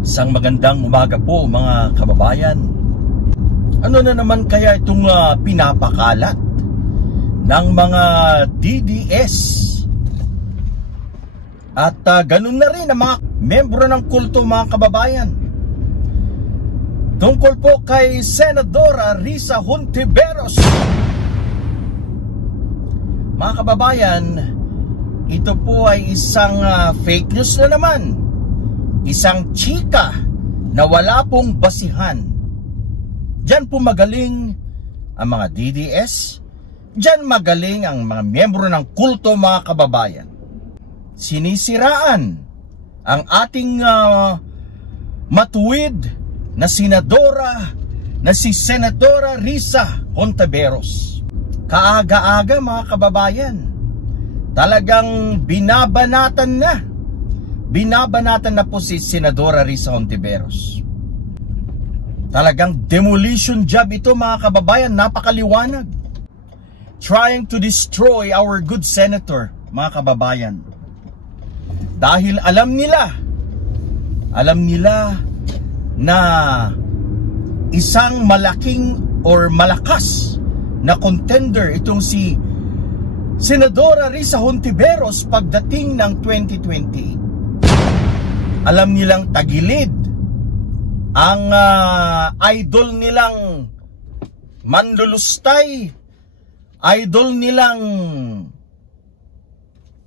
Isang magandang umaga po mga kababayan. Ano na naman kaya itong pinapakalat ng mga DDS? At ganun na rin ang mga membro ng kulto mga kababayan. Tungkol po kay Senadora Risa Hontiveros. Mga kababayan, ito po ay isang fake news na naman. Isang chika na wala pong basihan. Diyan po magaling ang mga DDS. Diyan magaling ang mga miyembro ng kulto mga kababayan. Sinisiraan ang ating matuwid na senadora na si Senadora Risa Hontiveros. Kaaga-aga mga kababayan, talagang binabanatan na po si Senadora Risa Hontiveros. Talagang demolition job ito mga kababayan, napakaliwanag. Trying to destroy our good senator mga kababayan. Dahil alam nila na isang malaking or malakas na contender itong si Senadora Risa Hontiveros pagdating ng 2028. Alam nilang tagilid ang idol nilang manlulustay, idol nilang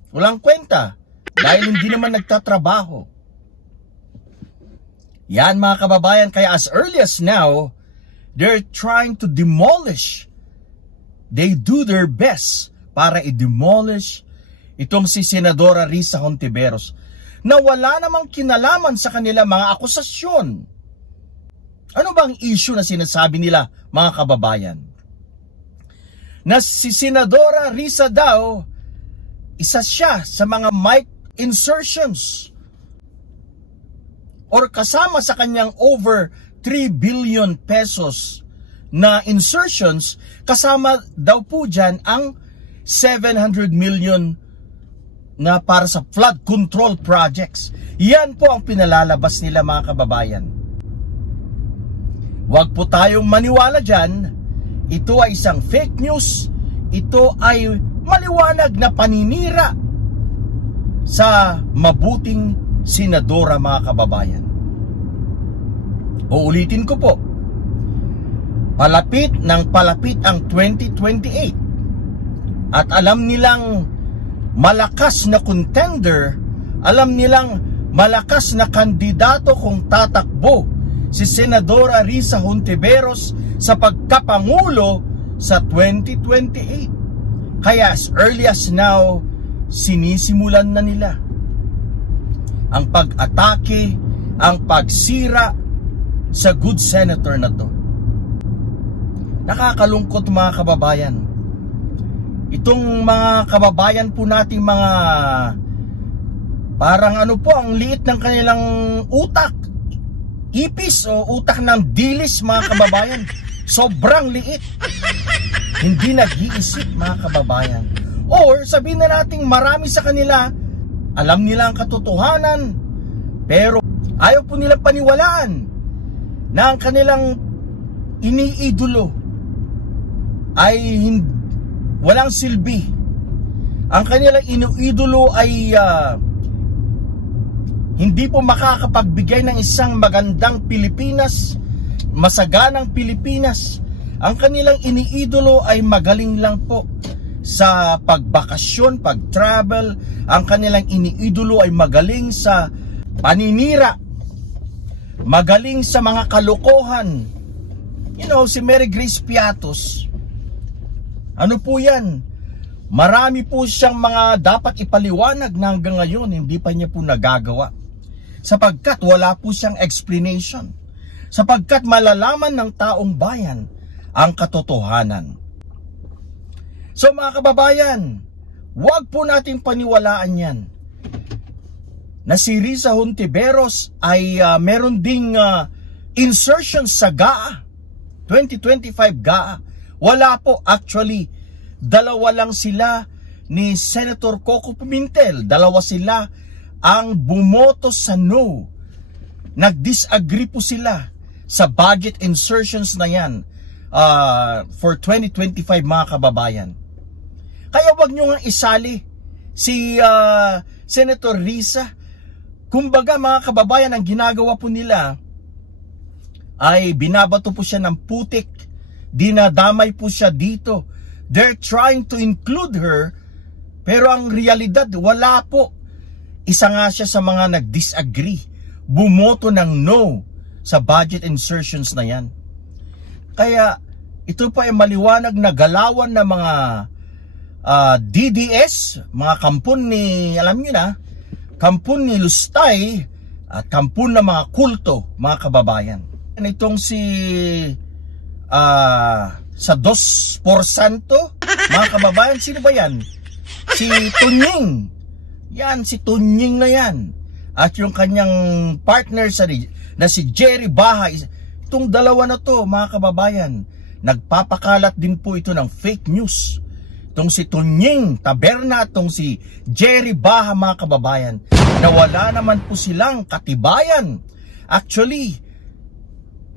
walang kwenta dahil hindi naman nagtatrabaho. Yan mga kababayan, kaya as early as now, they're trying to demolish. They do their best para i-demolish itong si Senadora Risa Hontiveros na wala namang kinalaman sa kanila mga akusasyon. Ano bang issue na sinasabi nila mga kababayan? Na si Senadora Risa daw, isa siya sa mga mic insertions or kasama sa kanyang over 3 billion pesos na insertions, kasama daw po dyan ang 700 million na para sa flood control projects. Yan po ang pinalalabas nila mga kababayan. Huwag po tayong maniwala dyan. Ito ay isang fake news. Ito ay maliwanag na paninira sa mabuting senadora mga kababayan. Uulitin ko po. Palapit ng palapit ang 2028. At alam nilang malakas na contender, alam nilang malakas na kandidato kung tatakbo si Senadora Risa Hontiveros sa pagkapangulo sa 2028. Kaya as early as now, sinisimulan na nila ang pag-atake, ang pagsira sa good senator na to. Nakakalungkot mga kababayan. Itong mga kababayan po nating mga parang ano po, ang liit ng kanilang utak, ipis o utak ng dilis mga kababayan. Sobrang liit. Hindi nag-iisip mga kababayan. Or sabihin na natin marami sa kanila, alam nila ang katotohanan, pero ayaw po nilang paniwalaan na ang kanilang iniidolo ay walang silbi. Ang kanilang iniidolo ay hindi po makakapagbigay ng isang magandang Pilipinas, masaganang Pilipinas. Ang kanilang iniidolo ay magaling lang po sa pagbakasyon, pag-travel. Ang kanilang iniidolo ay magaling sa paninira, magaling sa mga kalokohan. You know, si Mary Grace Piatos, ano po yan? Marami po siyang mga dapat ipaliwanag na hanggang ngayon hindi pa niya po nagagawa. Sapagkat wala po siyang explanation. Sapagkat malalaman ng taong bayan ang katotohanan. So mga kababayan, huwag po nating paniwalaan yan. Na si Risa Hontiveros ay meron ding insertion sa GAA, 2025 GAA. Wala po, actually, dalawa lang sila ni Senator Coco Pimentel. Dalawa sila ang bumoto sa no nag-disagree po sila sa budget insertions na yan for 2025 mga kababayan. Kaya wag nyo nga isali si Senator Risa. Kumbaga mga kababayan, ang ginagawa po nila ay binabato po siya ng putik, dinadamay po siya dito. They're trying to include her, pero ang realidad wala po. Isa nga siya sa mga nag-disagree, bumoto ng no sa budget insertions na yan. Kaya ito pa ay maliwanag na galawan ng mga DDS, mga kampon ni, alam nyo na, kampon ni Lustay at kampon ng mga kulto, mga kababayan. Itong si sa 2%, mga kababayan, sino ba yan? Si Tunying. Yan, si Tunying na yan. At yung kanyang partner na si Jerry Baha. Itong dalawa na to, mga kababayan, nagpapakalat din po ito ng fake news. Itong si Tunying Taberna, itong si Jerry Baha, mga kababayan, na wala naman po silang katibayan. Actually,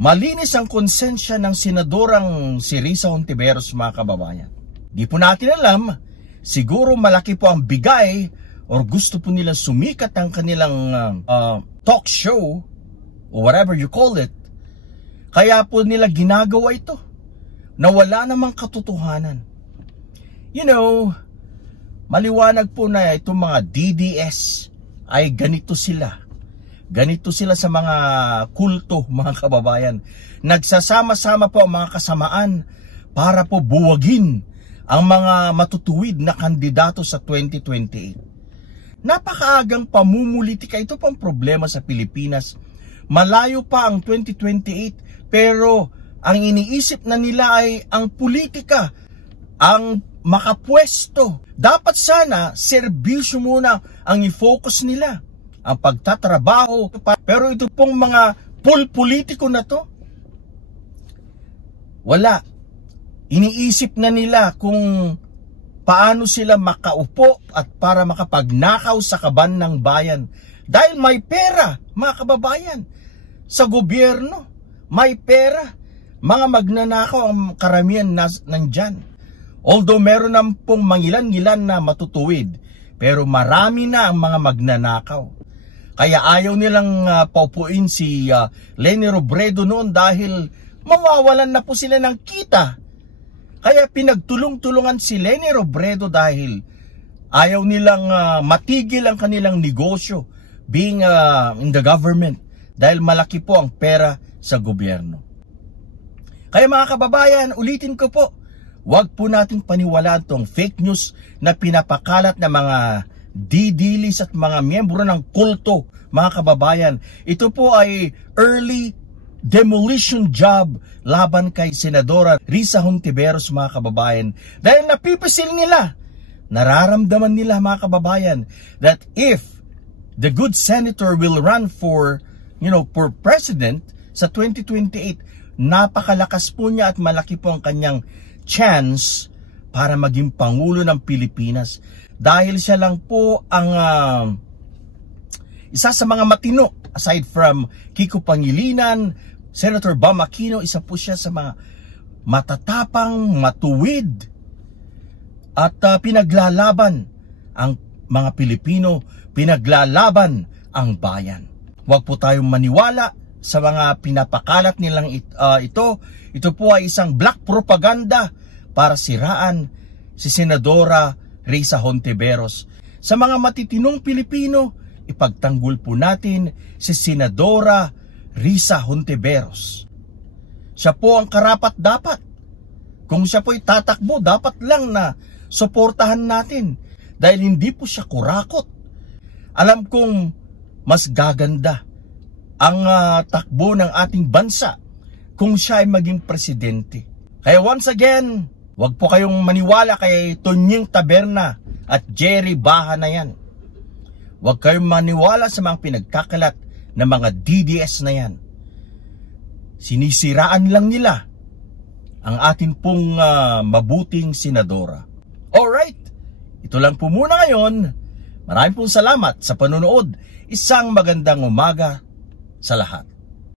malinis ang konsensya ng senadorang si Risa Hontiveros, mga kababayan. Di po natin alam, siguro malaki po ang bigay or gusto po nilang sumikat ang kanilang talk show or whatever you call it. Kaya po nila ginagawa ito na wala namang katotohanan. You know, maliwanag po na itong mga DDS ay ganito sila. Ganito sila sa mga kulto, mga kababayan. Nagsasama-sama po ang mga kasamaan para po buwagin ang mga matutuwid na kandidato sa 2028. Napakaagang pamumulitika. Ito pang problema sa Pilipinas. Malayo pa ang 2028, pero ang iniisip na nila ay ang politika, ang makapwesto. Dapat sana serbisyo muna ang i-focus nila, ang pagtatrabaho. Pero ito pong mga politiko na to, wala. Iniisip na nila kung paano sila makaupo at para makapagnakaw sa kaban ng bayan. Dahil may pera, mga kababayan, sa gobyerno, may pera. Mga magnanakaw ang karamihan nandyan. Although meron na pong mangilan-ngilan na matutuwid, pero marami na ang mga magnanakaw. Kaya ayaw nilang paupuin si Leni Robredo noon dahil mawawalan na po sila ng kita. Kaya pinagtulong-tulungan si Leni Robredo dahil ayaw nilang matigil ang kanilang negosyo being in the government dahil malaki po ang pera sa gobyerno. Kaya mga kababayan, ulitin ko po, huwag po nating paniwalaan tong fake news na pinapakalat ng mga didilis at mga miyembro ng kulto, mga kababayan. Ito po ay early demolition job laban kay Senadora Risa Hontiveros, mga kababayan. Dahil napipisil nila, nararamdaman nila, mga kababayan, that if the good senator will run for, for president sa 2028, napakalakas po niya at malaki po ang kanyang chance para maging Pangulo ng Pilipinas. Dahil siya lang po ang isa sa mga matino, aside from Kiko Pangilinan, Senator Bam Aquino, isa po siya sa mga matatapang, matuwid at pinaglalaban ang mga Pilipino, pinaglalaban ang bayan. Huwag po tayong maniwala sa mga pinapakalat nilang ito. Ito po ay isang black propaganda para siraan si Senadora Risa Hontiveros. Sa mga matitinong Pilipino, ipagtanggol po natin si Senadora Risa Hontiveros. Siya po ang karapat-dapat. Kung siya po'y tatakbo, dapat lang na suportahan natin dahil hindi po siya kurakot. Alam kong mas gaganda ang takbo ng ating bansa kung siya ay maging presidente. Kaya once again, wag po kayong maniwala kay Tunying Taberna at Jerry Baha na yan. Wag kayong maniwala sa mga pinagkakalat ng mga DDS na yan. Sinisiraan lang nila ang atin pong mabuting senadora. Alright, ito lang po muna ngayon. Maraming pong salamat sa panonood. Isang magandang umaga sa lahat.